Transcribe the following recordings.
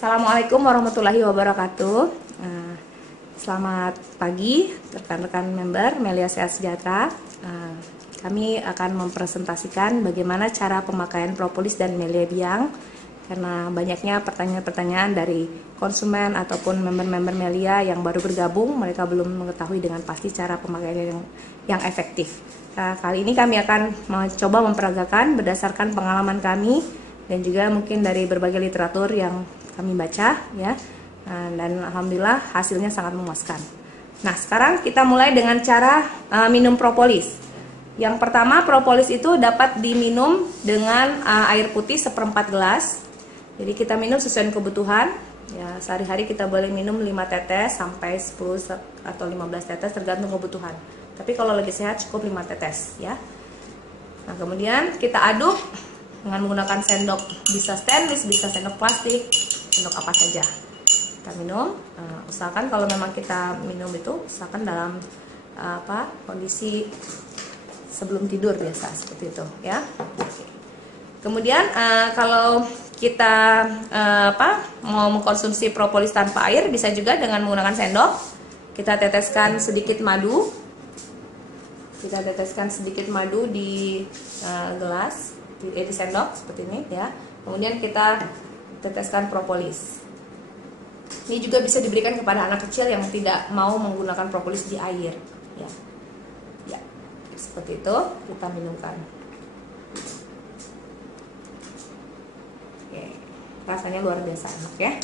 Assalamualaikum warahmatullahi wabarakatuh. Selamat pagi rekan-rekan member Melia Sehat Sejahtera. Kami akan mempresentasikan bagaimana cara pemakaian propolis dan Melia Biang, karena banyaknya pertanyaan-pertanyaan dari konsumen ataupun member-member Melia yang baru bergabung, mereka belum mengetahui dengan pasti cara pemakaian yang efektif. Kali ini kami akan mencoba memperagakan berdasarkan pengalaman kami dan juga mungkin dari berbagai literatur yang kami baca, ya, dan alhamdulillah hasilnya sangat memuaskan. Nah, sekarang kita mulai dengan cara minum propolis. Yang pertama, propolis itu dapat diminum dengan air putih 1/4 gelas. Jadi kita minum sesuai kebutuhan. Ya, sehari-hari kita boleh minum 5 tetes sampai 10 atau 15 tetes tergantung kebutuhan. Tapi kalau lagi sehat cukup 5 tetes, ya. Nah, kemudian kita aduk dengan menggunakan sendok, bisa stainless, bisa sendok plastik, sendok apa saja. Kita minum, usahakan kalau memang kita minum itu, usahakan dalam kondisi sebelum tidur biasa seperti itu, ya. Kemudian kalau kita mau mengkonsumsi propolis tanpa air, bisa juga dengan menggunakan sendok. Kita teteskan sedikit madu. Kita teteskan sedikit madu di gelas, di sendok seperti ini, ya. Kemudian kita teteskan propolis. Ini juga bisa diberikan kepada anak kecil yang tidak mau menggunakan propolis di air, ya. Ya, seperti itu kita minumkan. Oke, rasanya luar biasa enak, ya.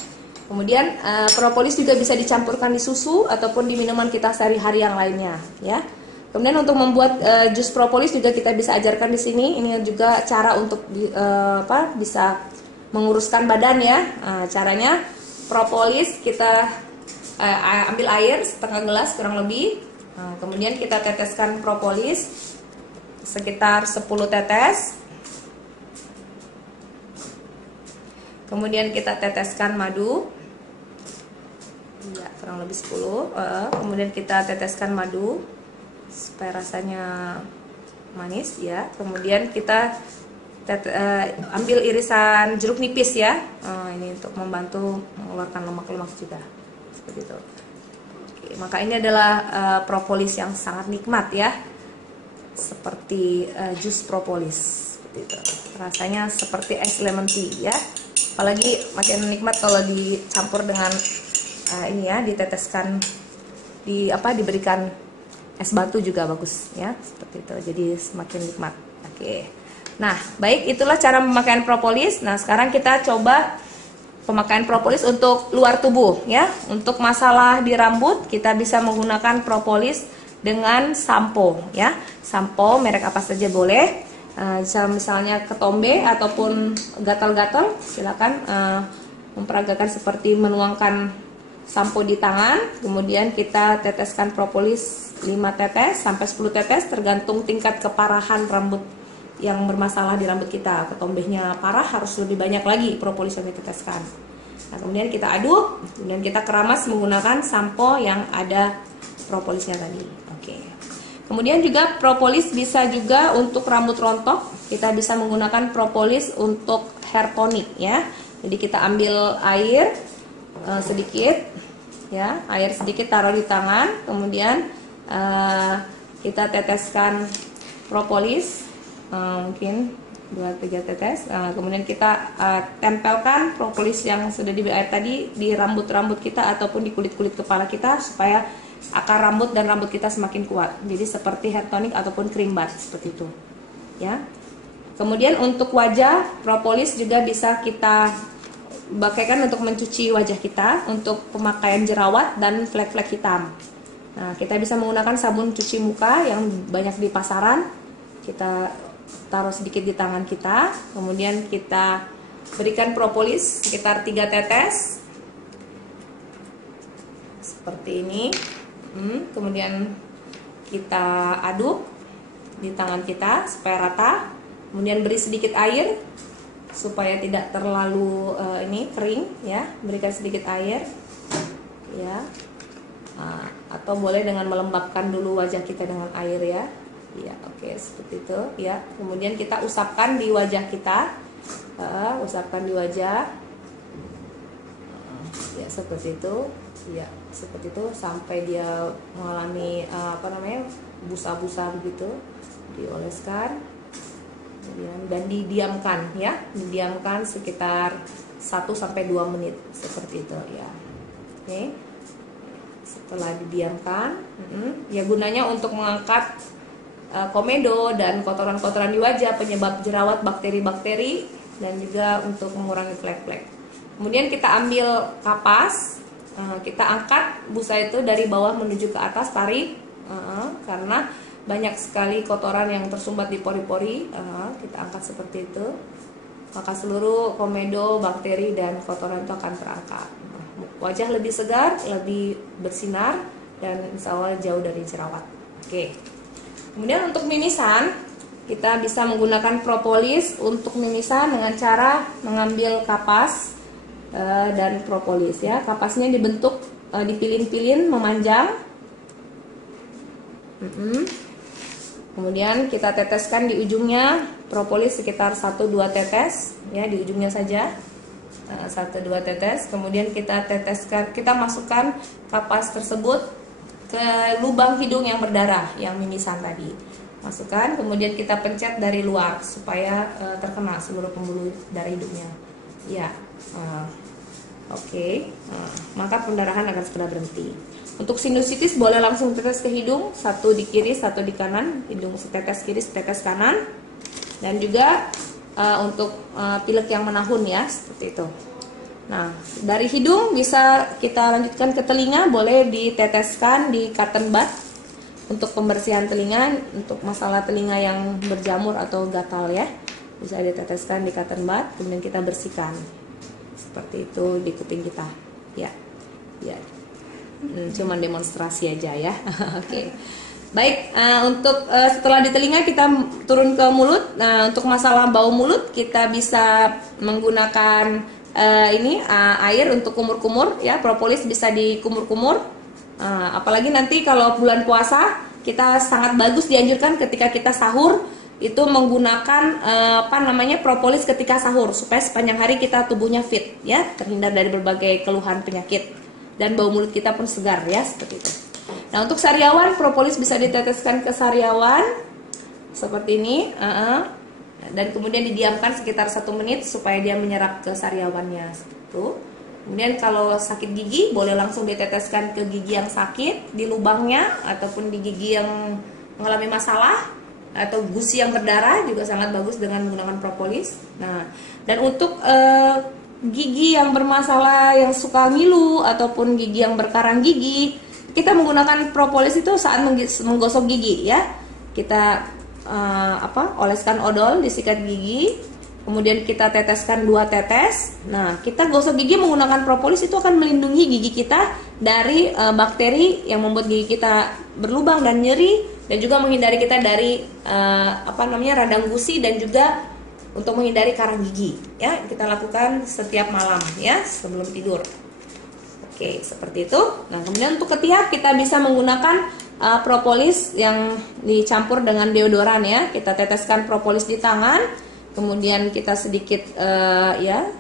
Kemudian propolis juga bisa dicampurkan di susu ataupun di minuman kita sehari-hari yang lainnya, ya. Kemudian untuk membuat jus propolis juga kita bisa ajarkan di sini. Ini juga cara untuk bisa menguruskan badan, ya. Caranya propolis kita ambil air setengah gelas kurang lebih. Kemudian kita teteskan propolis sekitar 10 tetes. Kemudian kita teteskan madu. Ya, kurang lebih 10. Kemudian kita teteskan madu supaya rasanya manis, ya. Kemudian kita ambil irisan jeruk nipis, ya. Ini untuk membantu mengeluarkan lemak-lemak juga, seperti itu. Oke, maka ini adalah propolis yang sangat nikmat, ya, seperti jus propolis, seperti itu. Rasanya seperti es lemon tea, ya. Apalagi makin nikmat kalau dicampur dengan ini, ya, diteteskan, diberikan es batu juga bagus, ya, seperti itu. Jadi semakin nikmat. Oke. Nah, baik, itulah cara pemakaian propolis. Nah, sekarang kita coba pemakaian propolis untuk luar tubuh, ya. Untuk masalah di rambut, kita bisa menggunakan propolis dengan sampo, ya. Sampo merek apa saja boleh. Misalnya ketombe ataupun gatal-gatal, silakan memperagakan seperti menuangkan sampo di tangan, kemudian kita teteskan propolis 5 tetes sampai 10 tetes tergantung tingkat keparahan rambut yang bermasalah di rambut kita. Ketombenya parah, harus lebih banyak lagi propolis yang diteteskan. Nah, kemudian kita aduk, kemudian kita keramas menggunakan sampo yang ada propolisnya tadi. Oke. Kemudian juga propolis bisa juga untuk rambut rontok. Kita bisa menggunakan propolis untuk hair tonic, ya. Jadi kita ambil air sedikit, ya, air sedikit taruh di tangan, kemudian kita teteskan propolis mungkin 2-3 tetes, kemudian kita tempelkan propolis yang sudah di air tadi di rambut-rambut kita ataupun di kulit-kulit kepala kita supaya akar rambut dan rambut kita semakin kuat. Jadi seperti hair tonic ataupun cream bath, seperti itu, ya. Kemudian untuk wajah, propolis juga bisa kita pakaikan untuk mencuci wajah kita, untuk pemakaian jerawat dan flek-flek hitam. Nah, kita bisa menggunakan sabun cuci muka yang banyak di pasaran. Kita taruh sedikit di tangan kita, kemudian kita berikan propolis sekitar 3 tetes seperti ini. Kemudian kita aduk di tangan kita supaya rata, kemudian beri sedikit air supaya tidak terlalu kering, ya. Berikan sedikit air, ya. Atau boleh dengan melembabkan dulu wajah kita dengan air, ya. Ya, oke, seperti itu, ya. Kemudian kita usapkan di wajah kita, usapkan di wajah. Ya, seperti itu. Ya, seperti itu sampai dia mengalami busa-busa begitu. Dioleskan dan didiamkan ya, didiamkan sekitar 1-2 menit seperti itu ya. Oke. Setelah didiamkan, ya gunanya untuk mengangkat komedo dan kotoran-kotoran di wajah, penyebab jerawat, bakteri-bakteri, dan juga untuk mengurangi flek-flek. Kemudian kita ambil kapas, kita angkat busa itu dari bawah menuju ke atas, tarik, karena banyak sekali kotoran yang tersumbat di pori-pori. Kita angkat seperti itu, maka seluruh komedo, bakteri, dan kotoran itu akan terangkat. Wajah lebih segar, lebih bersinar, dan insya Allah jauh dari jerawat. Oke. Kemudian untuk mimisan, kita bisa menggunakan propolis untuk mimisan dengan cara mengambil kapas dan propolis ya. Kapasnya dibentuk dipilin-pilin memanjang. Kemudian kita teteskan di ujungnya propolis sekitar 1-2 tetes ya, di ujungnya saja. 1-2 tetes. Kemudian kita teteskan, kita masukkan kapas tersebut ke lubang hidung yang berdarah, yang mimisan tadi. Masukkan, kemudian kita pencet dari luar supaya terkena seluruh pembuluh darah hidungnya. Ya, oke. Maka pendarahan akan segera berhenti. Untuk sinusitis boleh langsung tetes ke hidung, 1 di kiri, 1 di kanan, hidung setetes kiri, setetes kanan. Dan juga untuk pilek yang menahun ya, seperti itu. Nah, dari hidung bisa kita lanjutkan ke telinga, boleh diteteskan di cotton bud untuk pembersihan telinga, untuk masalah telinga yang berjamur atau gatal ya. Bisa diteteskan di cotton bud, kemudian kita bersihkan. Seperti itu di kuping kita. Ya. Ya. Cuman demonstrasi aja ya. Oke. Baik, untuk setelah di telinga kita turun ke mulut. Nah, untuk masalah bau mulut kita bisa menggunakan air untuk kumur-kumur ya, propolis bisa dikumur-kumur. Apalagi nanti kalau bulan puasa, kita sangat bagus dianjurkan ketika kita sahur itu menggunakan propolis ketika sahur supaya sepanjang hari kita tubuhnya fit ya, terhindar dari berbagai keluhan penyakit dan bau mulut kita pun segar ya, seperti itu. Nah, untuk sariawan, propolis bisa diteteskan ke sariawan seperti ini, dan kemudian didiamkan sekitar 1 menit supaya dia menyerap ke sariawannya. Itu. Kemudian kalau sakit gigi, boleh langsung diteteskan ke gigi yang sakit di lubangnya, ataupun di gigi yang mengalami masalah, atau gusi yang berdarah juga sangat bagus dengan menggunakan propolis. Nah, dan untuk gigi yang bermasalah, yang suka ngilu, ataupun gigi yang berkarang gigi, kita menggunakan propolis itu saat menggosok gigi ya. Kita oleskan odol di sikat gigi, kemudian kita teteskan 2 tetes. Nah, kita gosok gigi menggunakan propolis itu akan melindungi gigi kita dari bakteri yang membuat gigi kita berlubang dan nyeri, dan juga menghindari kita dari radang gusi, dan juga untuk menghindari karang gigi ya. Kita lakukan setiap malam ya sebelum tidur. Oke, seperti itu. Nah, kemudian untuk ketiak kita bisa menggunakan propolis yang dicampur dengan deodoran ya. Kita teteskan propolis di tangan, kemudian kita sedikit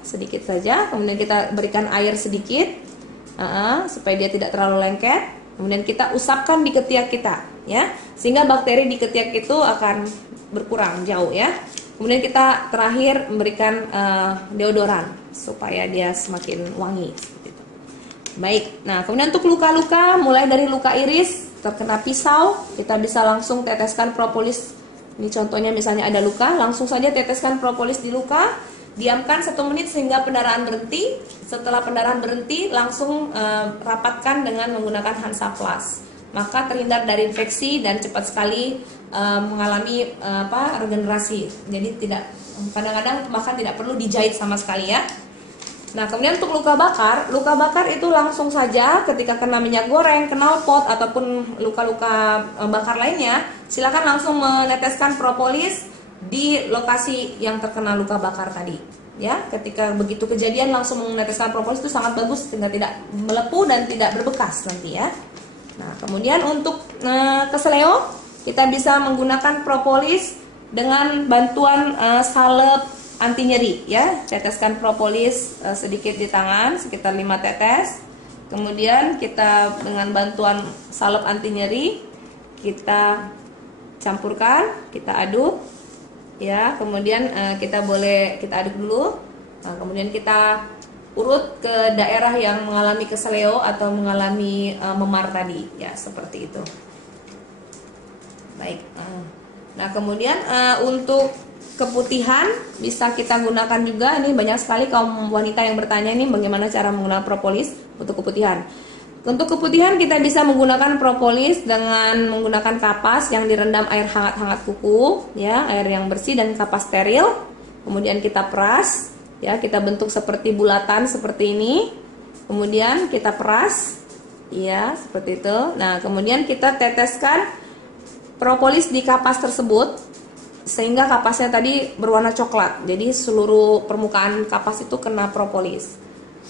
sedikit saja, kemudian kita berikan air sedikit supaya dia tidak terlalu lengket. Kemudian kita usapkan di ketiak kita ya, sehingga bakteri di ketiak itu akan berkurang jauh ya. Kemudian kita terakhir memberikan deodoran supaya dia semakin wangi. Baik, nah kemudian untuk luka-luka, mulai dari luka iris, terkena pisau, kita bisa langsung teteskan propolis. Ini contohnya misalnya ada luka, langsung saja teteskan propolis di luka, diamkan 1 menit sehingga pendarahan berhenti. Setelah pendarahan berhenti, langsung rapatkan dengan menggunakan Hansaplast. Maka terhindar dari infeksi dan cepat sekali mengalami regenerasi. Jadi kadang-kadang bahkan tidak perlu dijahit sama sekali ya. Nah, kemudian untuk luka bakar itu langsung saja ketika kena minyak goreng, knalpot, ataupun luka-luka bakar lainnya, silakan langsung meneteskan propolis di lokasi yang terkena luka bakar tadi. Ya, ketika begitu kejadian langsung meneteskan propolis itu sangat bagus sehingga tidak melepuh dan tidak berbekas nanti ya. Nah, kemudian untuk keseleo kita bisa menggunakan propolis dengan bantuan salep anti nyeri ya. Teteskan propolis sedikit di tangan, sekitar 5 tetes. Kemudian kita dengan bantuan salep anti nyeri kita campurkan, kita aduk ya. Kemudian kita aduk dulu. Nah, kemudian kita urut ke daerah yang mengalami keseleo atau mengalami memar tadi ya, seperti itu. Baik. Nah, kemudian untuk keputihan bisa kita gunakan juga. Ini banyak sekali kaum wanita yang bertanya nih bagaimana cara menggunakan propolis untuk keputihan. Untuk keputihan kita bisa menggunakan propolis dengan menggunakan kapas yang direndam air hangat-hangat kuku ya, air yang bersih dan kapas steril. Kemudian kita peras ya, kita bentuk seperti bulatan seperti ini. Kemudian kita peras ya, seperti itu. Nah, kemudian kita teteskan propolis di kapas tersebut sehingga kapasnya tadi berwarna coklat. Jadi seluruh permukaan kapas itu kena propolis.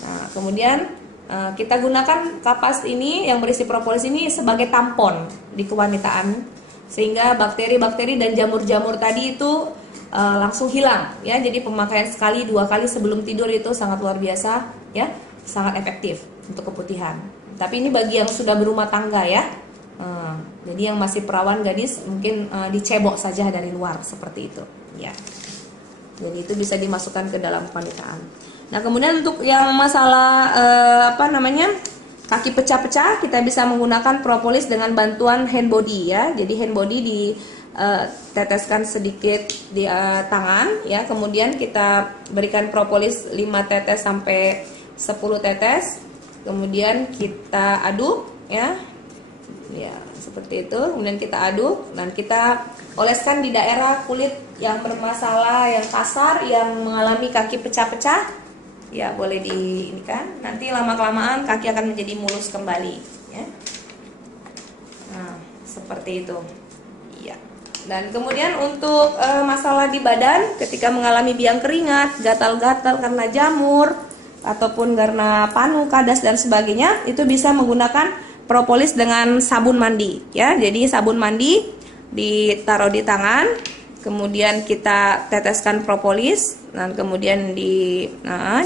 Nah, kemudian kita gunakan kapas ini yang berisi propolis ini sebagai tampon di kewanitaan sehingga bakteri-bakteri dan jamur-jamur tadi itu langsung hilang ya. Jadi pemakaian sekali 2 kali sebelum tidur itu sangat luar biasa ya, sangat efektif untuk keputihan. Tapi ini bagi yang sudah berumah tangga ya. Jadi yang masih perawan gadis mungkin dicebok saja dari luar seperti itu ya. Jadi itu bisa dimasukkan ke dalam kewanitaan. Nah, kemudian untuk yang masalah kaki pecah-pecah, kita bisa menggunakan propolis dengan bantuan hand body ya. Jadi hand body diteteskan sedikit di tangan ya. Kemudian kita berikan propolis 5 tetes sampai 10 tetes. Kemudian kita aduk ya. Ya, seperti itu. Kemudian kita aduk dan kita oleskan di daerah kulit yang bermasalah, yang kasar, yang mengalami kaki pecah-pecah. Ya, boleh di ini kan. Nanti lama-kelamaan kaki akan menjadi mulus kembali ya. Nah, seperti itu. Iya. Dan kemudian untuk masalah di badan ketika mengalami biang keringat, gatal-gatal karena jamur ataupun karena panu, kadas dan sebagainya, itu bisa menggunakan propolis dengan sabun mandi ya. Jadi sabun mandi ditaruh di tangan, kemudian kita teteskan propolis dan kemudian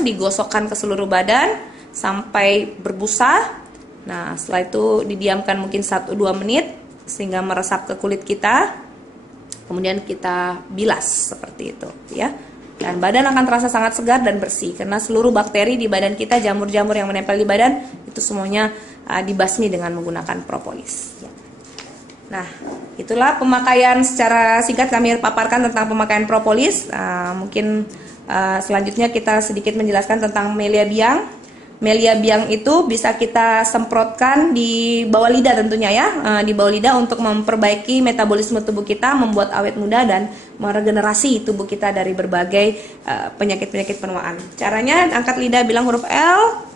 digosokkan ke seluruh badan sampai berbusa. Nah, setelah itu didiamkan mungkin 1-2 menit sehingga meresap ke kulit kita. Kemudian kita bilas seperti itu ya. Dan badan akan terasa sangat segar dan bersih karena seluruh bakteri di badan kita, jamur-jamur yang menempel di badan itu semuanya dibasmi dengan menggunakan propolis. Ya. Nah, itulah pemakaian secara singkat kami paparkan tentang pemakaian propolis. Mungkin selanjutnya kita sedikit menjelaskan tentang melia biang. Melia biang itu bisa kita semprotkan di bawah lidah tentunya ya, di bawah lidah untuk memperbaiki metabolisme tubuh kita, membuat awet muda dan meregenerasi tubuh kita dari berbagai penyakit-penyakit penuaan. Caranya angkat lidah, bilang huruf L,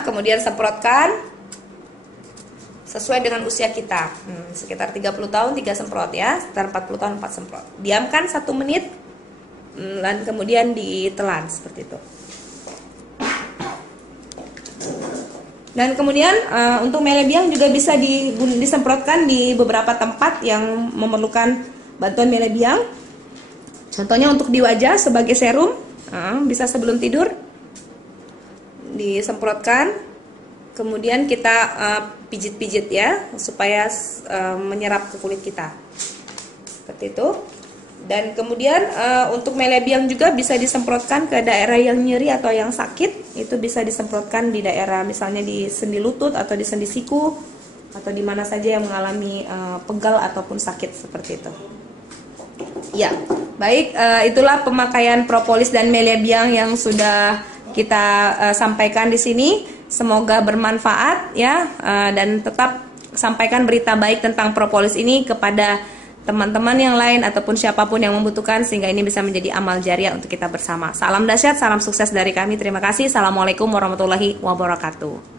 kemudian semprotkan sesuai dengan usia kita. Sekitar 30 tahun 3 semprot ya, sekitar 40 tahun 4 semprot. Diamkan 1 menit dan kemudian ditelan seperti itu. Dan kemudian untuk melia biang juga bisa disemprotkan di beberapa tempat yang memerlukan bantuan melia biang. Contohnya untuk di wajah sebagai serum, bisa sebelum tidur disemprotkan. Kemudian kita pijit-pijit ya supaya menyerap ke kulit kita. Seperti itu. Dan kemudian untuk melia biang juga bisa disemprotkan ke daerah yang nyeri atau yang sakit. Itu bisa disemprotkan di daerah misalnya di sendi lutut atau di sendi siku atau di mana saja yang mengalami pegal ataupun sakit seperti itu. Ya, baik, itulah pemakaian propolis dan melia biang yang sudah kita sampaikan di sini. Semoga bermanfaat ya, dan tetap sampaikan berita baik tentang propolis ini kepada teman-teman yang lain ataupun siapapun yang membutuhkan sehingga ini bisa menjadi amal jariah untuk kita bersama. Salam dahsyat, salam sukses dari kami. Terima kasih. Assalamualaikum warahmatullahi wabarakatuh.